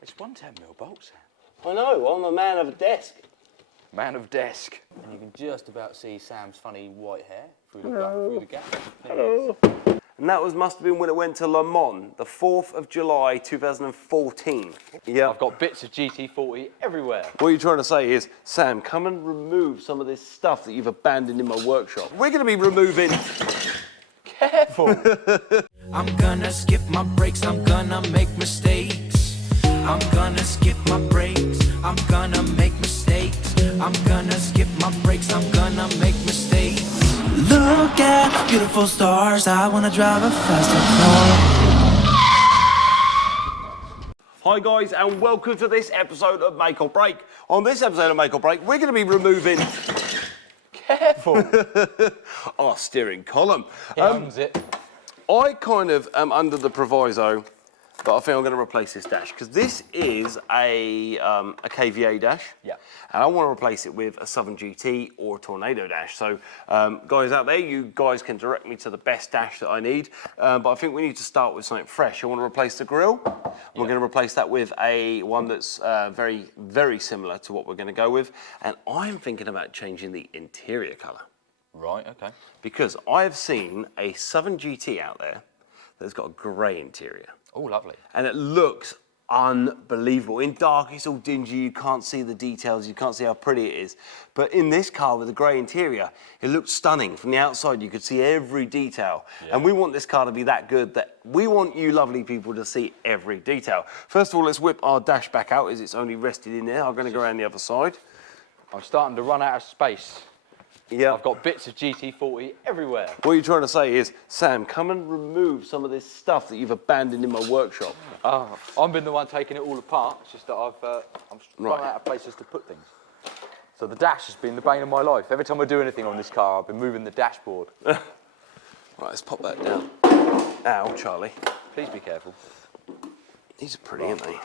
It's 110mm bolts. I know, I'm a man of a desk. Man of desk. And you can just about see Sam's funny white hair through the gap. Hello. And that must have been when it went to Le Mans, the 4th of July, 2014. Yeah. I've got bits of GT40 everywhere. What you're trying to say is, Sam, come and remove some of this stuff that you've abandoned in my workshop. We're going to be removing... Careful! I'm gonna skip my breaks, I'm gonna make mistakes. I'm gonna skip my breaks, I'm gonna make mistakes. I'm gonna skip my breaks, I'm gonna make mistakes. Look at beautiful stars, I wanna drive a faster car. Hi guys, and welcome to this episode of Make or Break. On this episode of Make or Break, we're going to be removing... Careful! our steering column. He owns it. I kind of am under the proviso that I think I'm going to replace this dash, because this is a KVA dash. Yeah. And I want to replace it with a Southern GT or a Tornado dash. So guys out there, you guys can direct me to the best dash that I need. But I think we need to start with something fresh. I want to replace the grille. We're going to replace that with one that's very, very similar to what we're going to go with. And I'm thinking about changing the interior colour. Right, okay. Because I've seen a Southern GT out there that's got a grey interior. Oh, lovely. And it looks unbelievable. In dark, it's all dingy, you can't see the details, you can't see how pretty it is. But in this car with a grey interior, it looks stunning. From the outside, you could see every detail. Yeah. And we want this car to be that good that we want you lovely people to see every detail. First of all, let's whip our dash back out as it's only rested in there. I'm going to go around the other side. I'm starting to run out of space. Yeah. I've got bits of GT40 everywhere. What you're trying to say is, Sam, come and remove some of this stuff that you've abandoned in my workshop. I've been the one taking it all apart. It's just that I'm running out of places to put things. So the dash has been the bane of my life. Every time I do anything on this car, I've been moving the dashboard. Right, let's pop that down. Ow, Charlie. Please be careful. These are pretty, aren't they?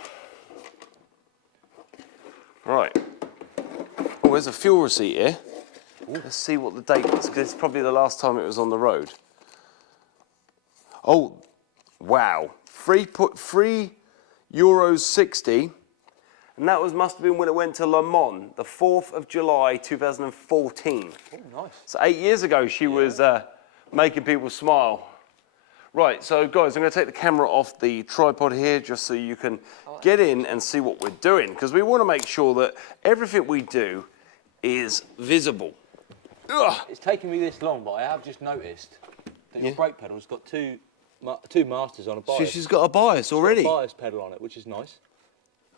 Right. Oh, there's a fuel receipt here. Ooh. Let's see what the date was, because it's probably the last time it was on the road. Oh, wow. €3.60, and that must have been when it went to Le Mans, the 4th of July, 2014. Oh, nice. So 8 years ago, she was making people smile. Right, so guys, I'm going to take the camera off the tripod here just so you can get in and see what we're doing, because we want to make sure that everything we do is visible. Ugh. It's taken me this long, but I have just noticed that your brake pedal's got two masters on a bias. She's got a bias already. Got a bias pedal on it, which is nice.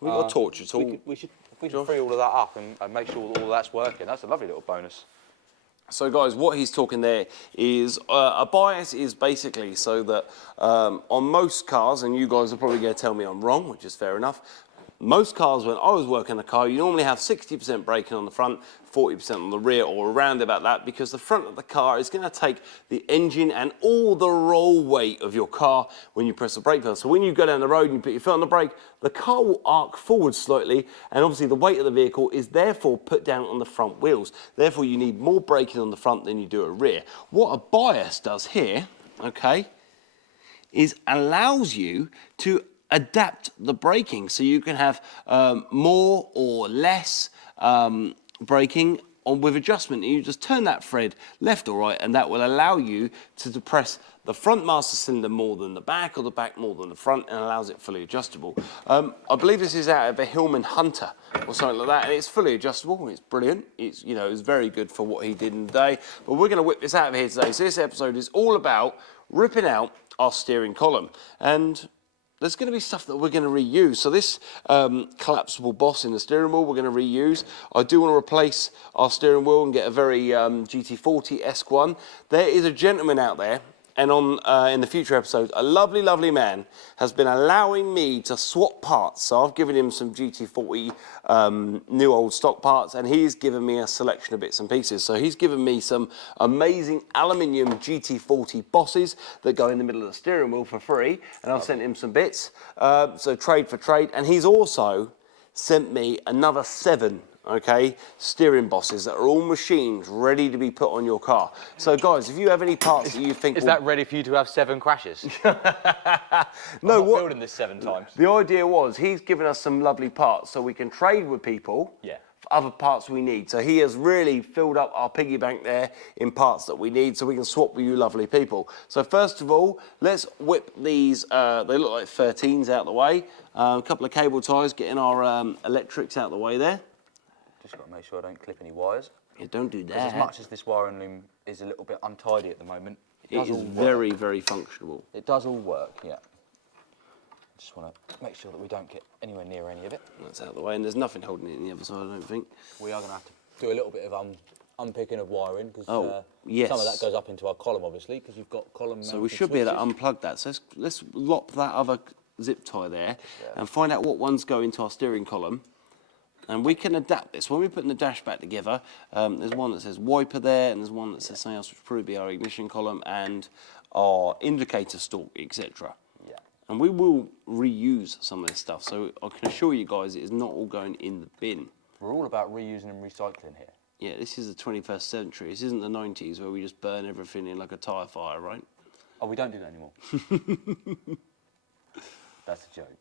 We've got a torch at all. If we should free all of that up and make sure that all that's working, that's a lovely little bonus. So guys, what he's talking there is a bias is basically so that on most cars, and you guys are probably going to tell me I'm wrong, which is fair enough, most cars, when I was working a car, you normally have 60% braking on the front, 40% on the rear, or around about that, because the front of the car is going to take the engine and all the roll weight of your car when you press the brake pedal. So when you go down the road and you put your foot on the brake, the car will arc forward slightly, and obviously the weight of the vehicle is therefore put down on the front wheels. Therefore, you need more braking on the front than you do at rear. What a bias does here, okay, is allows you to adapt the braking, so you can have more or less braking with adjustment. You just turn that thread left or right, and that will allow you to depress the front master cylinder more than the back, or the back more than the front, and allows it fully adjustable. I believe this is out of a Hillman Hunter or something like that, and it's fully adjustable. It's brilliant. It's, you know, it's very good for what he did in the day. But we're going to whip this out of here today. So this episode is all about ripping out our steering column, and there's going to be stuff that we're going to reuse. So this collapsible boss in the steering wheel, we're going to reuse. I do want to replace our steering wheel and get a very GT40-esque one. There is a gentleman out there, and in the future episodes, a lovely, lovely man has been allowing me to swap parts. So I've given him some GT40 new old stock parts, and he's given me a selection of bits and pieces. So he's given me some amazing aluminium GT40 bosses that go in the middle of the steering wheel for free, and I've sent him some bits. So trade for trade, and he's also sent me another 7 okay, steering bosses that are all machined, ready to be put on your car. So guys, if you have any parts that you think... Is that ready for you to have 7 crashes? No, I'm not building this 7 times. The idea was, he's given us some lovely parts so we can trade with people for other parts we need. So he has really filled up our piggy bank there in parts that we need so we can swap with you lovely people. So first of all, let's whip these, they look like 13s out the way. A couple of cable ties, getting our electrics out the way there. Just got to make sure I don't clip any wires. Yeah, don't do that. As much as this wiring loom is a little bit untidy at the moment, it is very, very functional. It does all work, yeah. Just want to make sure that we don't get anywhere near any of it. That's out of the way, and there's nothing holding it on the other side, I don't think. We are going to have to do a little bit of unpicking of wiring, because yes. some of that goes up into our column, obviously, because you've got column mounted So we should be able to switches. unplug that. So let's lop that other zip tie there and find out what ones go into our steering column. And we can adapt this. When we're putting the dash back together, there's one that says wiper there, and there's one that says something else, which would probably be our ignition column and our indicator stalk, etc. Yeah. And we will reuse some of this stuff. So I can assure you guys, it is not all going in the bin. We're all about reusing and recycling here. Yeah, this is the 21st century. This isn't the 90s where we just burn everything in like a tyre fire, right? Oh, we don't do that anymore. That's a joke.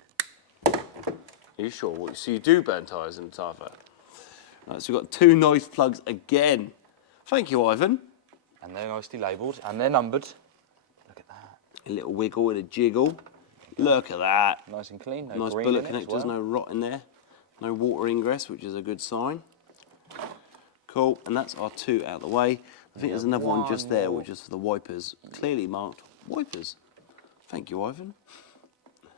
Are you sure? So you do burn tyres in a tyre fire? Right, so we've got 2 nice plugs again. Thank you, Ivan. And they're nicely labelled, and they're numbered. Look at that. A little wiggle and a jiggle. Look at that. Nice and clean, no Nice green bullet in it as connectors, well. no rot in there. No water ingress, which is a good sign. Cool, and that's our 2 out of the way. I think there's another one just there, which is for the wipers. Clearly marked wipers. Thank you, Ivan.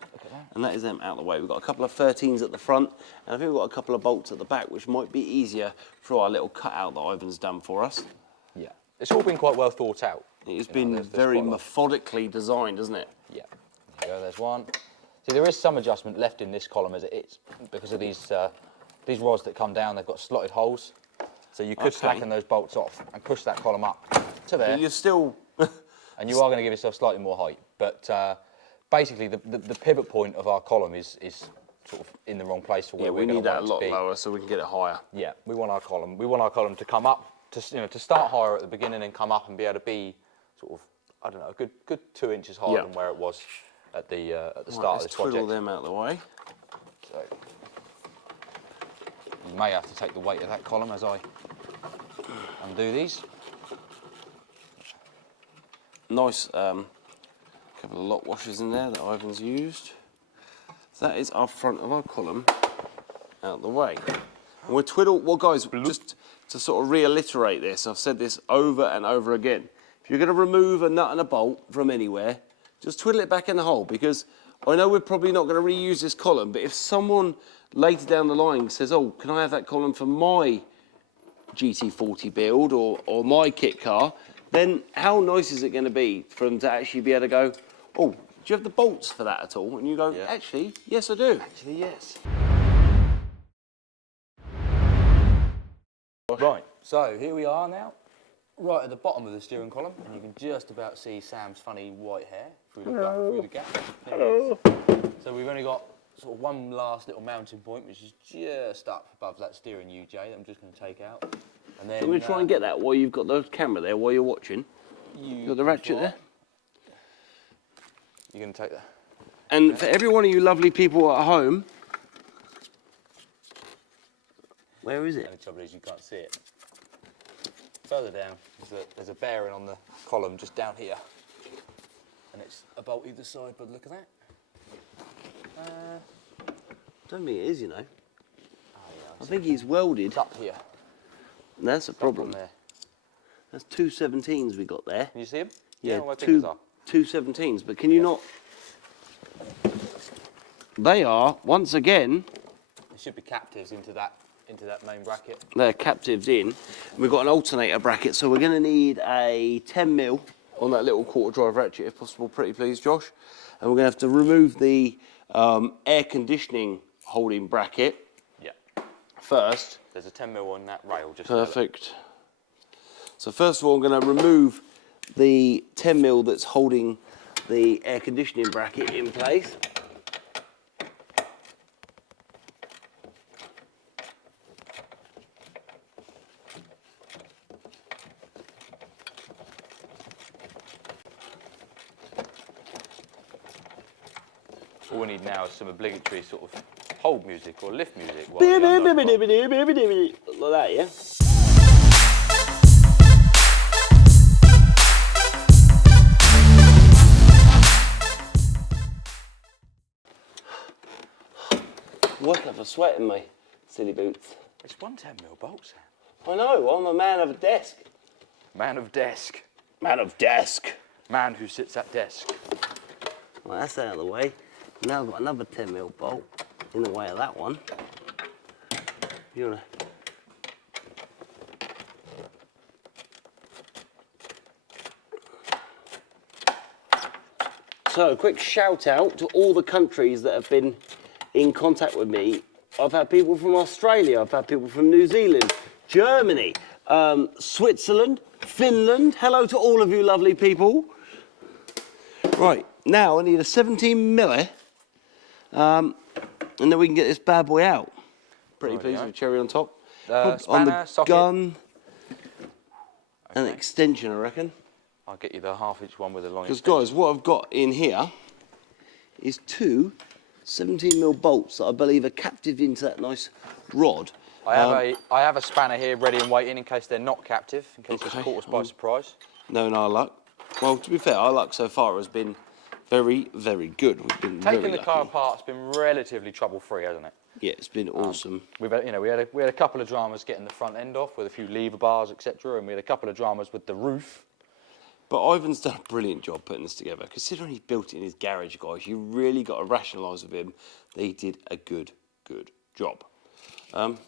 Look at that. And that is them out of the way. We've got a couple of 13s at the front, and I think we've got a couple of bolts at the back, which might be easier for our little cutout that Ivan's done for us. Yeah. It's all been quite well thought out. It's been very methodically designed, isn't it? Yeah. There you go, there's one. See, there is some adjustment left in this column as it is, because of these rods that come down, they've got slotted holes. So you could slacken those bolts off and push that column up to there. But you're still... and you are going to give yourself slightly more height. But basically, the pivot point of our column is sort of in the wrong place for where we're going to want it to be. we need that a lot lower so we can get it higher. Yeah, we want our column to come up, to start higher at the beginning and come up and be able to be sort of, I don't know, a good 2 inches higher than where it was at the start of this project. Let's twiddle them out of the way. So you may have to take the weight of that column as I undo these. Nice couple of lock washers in there that Ivan's used. So that is our front of our column out the way. And we'll twiddle, well guys, just to sort of reiterate this, I've said this over and over again. If you're going to remove a nut and a bolt from anywhere, just twiddle it back in the hole, because I know we're probably not going to reuse this column, but if someone later down the line says, oh, can I have that column for my GT40 build or my kit car, then how nice is it going to be for them to actually be able to go, oh, do you have the bolts for that at all? And you go, actually, yes, I do. Actually, yes. Right, so here we are now, right at the bottom of the steering column, and you can just about see Sam's funny white hair through the gap. There it is. So we've only got sort of one last little mounting point, which is just up above that steering UJ that I'm just going to take out. And then I'm going to try and get that while you've got the camera there, while you're watching. You've got the ratchet there. You're going to take that. And for every one of you lovely people at home, where is it? And the trouble is you can't see it. Further down, there's a bearing on the column just down here. And it's a bolt either side, but look at that. I don't think it is, you know. I think he's welded. It's up here. And that's a problem. There. That's 2 17s we got there. Can you see them? Yeah, my fingers are. 2 17s. But can you not? They are, once again, There should be captives into that main bracket. they're captives in. We've got an alternator bracket, so we're going to need a 10mm on that little quarter drive ratchet, if possible, pretty please, Josh. And we're going to have to remove the air conditioning holding bracket first. There's a 10mm on that rail. Just Perfect. So first of all, I'm going to remove the 10mm that's holding the air conditioning bracket in place. All we need now is some obligatory sort of hold music or lift music. Like that, yeah? Work up a sweat in my silly boots. It's 110mm bolts. I know, I'm a man of a desk. Man of desk. Man of desk. Man who sits at desk. Well, that's out of the way. Now I've got another 10mm bolt in the way of that one. You wanna... So, a quick shout out to all the countries that have been in contact with me. I've had people from Australia, I've had people from New Zealand, Germany, Switzerland, Finland. Hello to all of you lovely people. Right, now I need a 17mm, and then we can get this bad boy out. Pretty pleased with cherry on top. Spanner, on the socket. gun, Okay. an extension, I reckon. I'll get you the half-inch one with a long Because extension. guys, what I've got in here is two 17mm bolts that I believe are captive into that nice rod. I have a spanner here ready and waiting in case they're not captive, in case Okay. it's caught us by surprise. No luck. Well, to be fair, our luck so far has been very, very good. We've been Taking very the car lucky. apart's been relatively trouble-free, hasn't it? Yeah, it's been awesome. We've had, we had a couple of dramas getting the front end off with a few lever bars, etc., and we had a couple of dramas with the roof. But Ivan's done a brilliant job putting this together. Considering he built it in his garage, guys, you really got to rationalise with him that he did a good job. I'm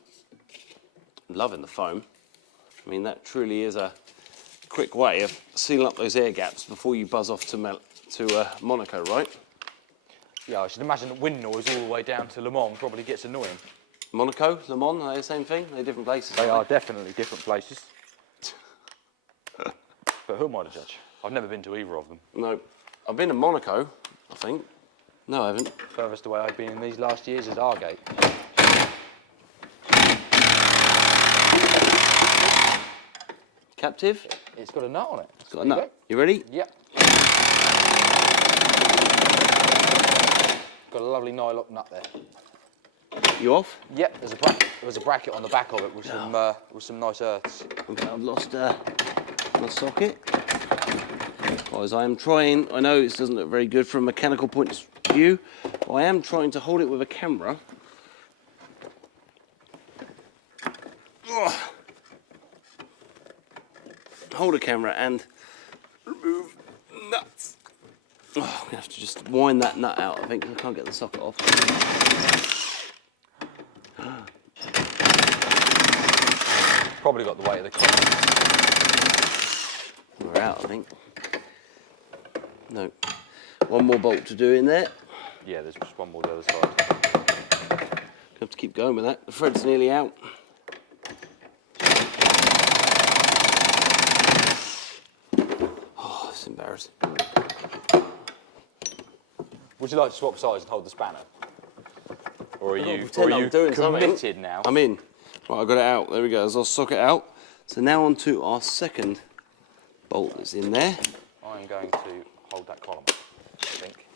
loving the foam. I mean, that truly is a quick way of sealing up those air gaps before you buzz off to Monaco, right? Yeah, I should imagine that wind noise all the way down to Le Mans probably gets annoying. Monaco, Le Mans, are they the same thing? They're different places. They aren't are definitely different places. But who am I to judge? I've never been to either of them. No, I've been to Monaco, I think. No, I haven't. Furthest away I've been in these last years is Argate. Captive? It's got a nut on it. It's got a nut. You ready? Yep. Got a lovely nylock nut there. You off? Yep, there's a bracket on the back of it with some nice earths. Okay, I've lost my socket. Guys, I am trying, I know this doesn't look very good from a mechanical point of view, but I am trying to hold it with a camera. Ugh. Hold a camera and remove nuts. Oh, I'm gonna have to just wind that nut out, I think, 'cause I can't get the socket off. Probably got the weight of the car. We're out, I think. No. One more bolt to do in there. Yeah, there's just one more the other side. Have to keep going with that. The thread's nearly out. Oh, it's embarrassing. Would you like to swap sides and hold the spanner? Or are you, pretend I'm doing something. committed now? I'm in. Right, I got it out. There we go. There's our socket out. So now on to our second bolt that's in there. I'm going to hold that column, I think.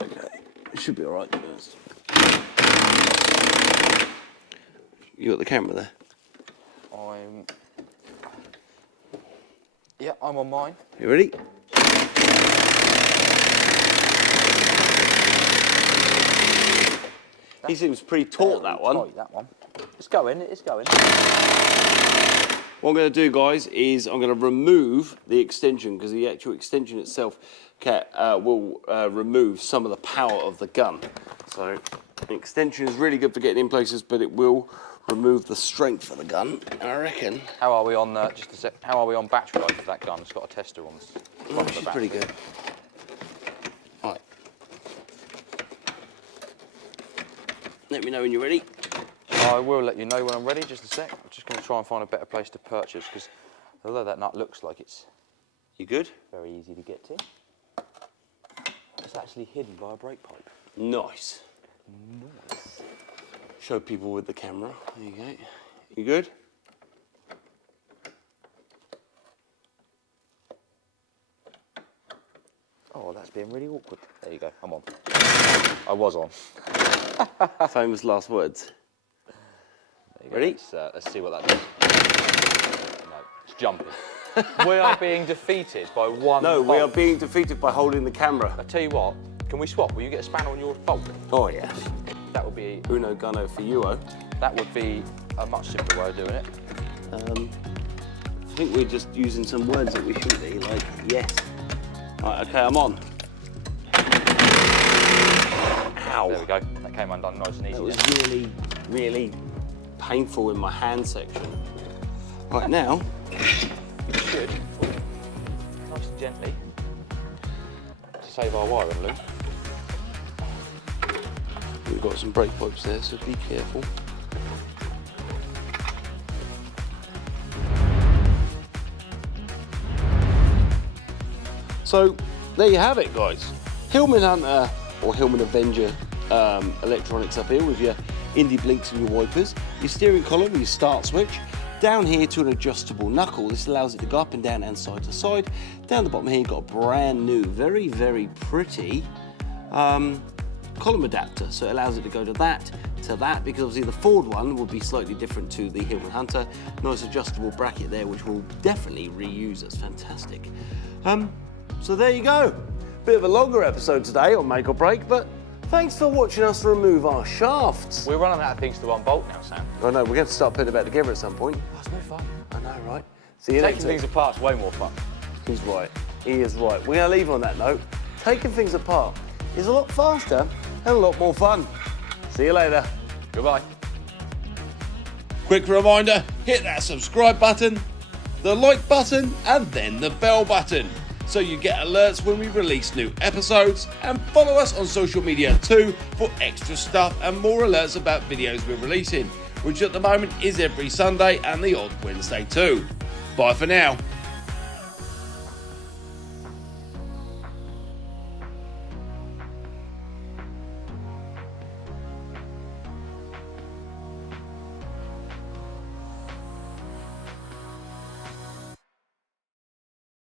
Okay. It should be all right. You got the camera there? Yeah, I'm on mine. You ready? He seems pretty taut, that one. Tight, that one. It's going, it's going. What I'm going to do, guys, is I'm going to remove the extension, because the actual extension itself will remove some of the power of the gun. So the extension is really good for getting in places, but it will remove the strength of the gun. And I reckon... How are we on, just a sec, how are we on battery life of that gun? It's got a tester on this. Oh, she's pretty good. Right. Let me know when you're ready. I will let you know when I'm ready, just a sec. I'm just going to try and find a better place to purchase, because although that nut looks like it's You good? very easy to get to, it's actually hidden by a brake pipe. Nice. Nice. Show people with the camera. There you go. You good? Oh, it's being really awkward. There you go, I'm on. I was on. Famous last words. There you go. Ready? Let's see what that does. No, it's jumping. We are being defeated by one No, bolt. we are being defeated by holding the camera. I tell you what, can we swap? Will you get a spanner on your bolt? Oh, yeah. That would be... Uno gunno for you, oh. That would be a much simpler way of doing it. I think we're just using some words that we shouldn't be, like yes. Right, okay, I'm on. Ow. There we go. That came undone nice and easy. That was then. really, really painful in my hand section. Right, now, You should, nice and gently, to save our wiring loop. we've got some brake pipes there, so be careful. So, there you have it, guys. Hillman Hunter, or Hillman Avenger electronics up here with your Indy blinks and your wipers, your steering column, your start switch, down here to an adjustable knuckle. This allows it to go up and down and side to side. Down the bottom here, you've got a brand new, very, very pretty column adapter. So it allows it to go to that, because obviously the Ford one will be slightly different to the Hillman Hunter. Nice adjustable bracket there, which we'll definitely reuse. That's fantastic. So there you go. Bit of a longer episode today on Make or Break, but thanks for watching us remove our shafts. We're running out of things to unbolt now, Sam. I know, we're going to start putting it back together at some point. That's no fun. I know, right? See you Taking later. things apart is way more fun. He's right. He is right. We're going to leave on that note. Taking things apart is a lot faster and a lot more fun. See you later. Goodbye. Quick reminder, hit that subscribe button, the like button, and then the bell button, so you get alerts when we release new episodes, and follow us on social media too for extra stuff and more alerts about videos we're releasing, which at the moment is every Sunday and the odd Wednesday too. Bye for now.